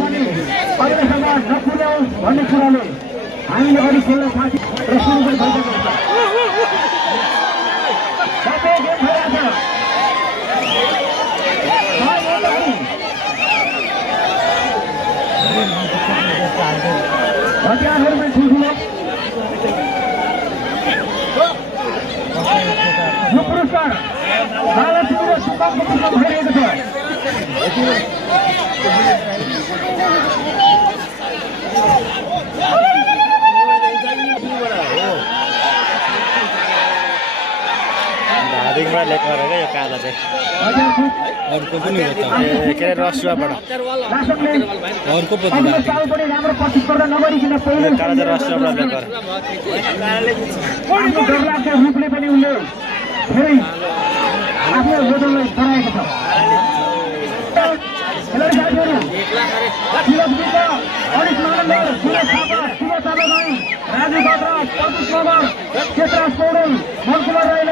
भने अहिलेसम्म नपुर्याओस् भन्ने कुराले हामीले अरू खेल्न थाल्यौँ र सुरु पनि भइसकेको छ। सबै गेम भइरहेको छ। हतियारहरू पनि ठुल्ठुलो। यो पुरस्कार महालक्ष्मी र सुब्बाको पुरस्कार भइरहेको छ। धादिङबाट लेखेको रहेछ यो कालो चाहिँ अर्को पनि हो के अरे रसुवाबाट अर्को पो चाल पनि राम्रो प्रतिस्पर्धा नगरिकन पहिले कालो चाहिँ रसुवाबाट लेखेको आफ्नो डरलाग्दो रूपले पनि उनले धेरै आफ्नो लेभललाई बढाएको छ। खेलाडी साथीहरू फिरोज विक, अनिस मानन्दर, सुरेश थापा, शिव तापागाई, राजु बात्रा, 25 नम्बर, चेतराज पौडेल, मनकुमार राई